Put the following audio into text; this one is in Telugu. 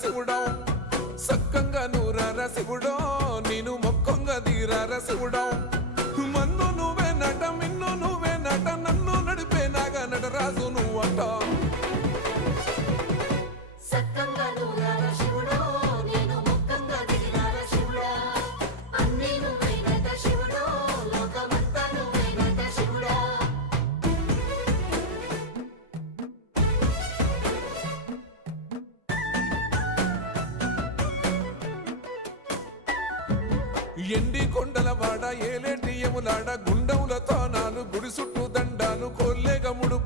శివుడో సక్కంగా నూరార శివుడో నేను మొక్కంగా దీరార శివుడో మన్ను నువ్వే నట మిన్ను నువ్వే నట నన్ను నడిపే నాగా నటరాజు నువ్వట సక్కంగా నూరార శివుడో నేను మొక్కంగా దీరార శివుడా అన్నీ నువ్వేనట శివుడో లోకమంతా నువ్వేనట శివుడా ఎండి కొండల వాడ ఏలేటి యములాడ గుండములతో నాలు గుడి చుట్టూ దండాలు కొల్లేగముడు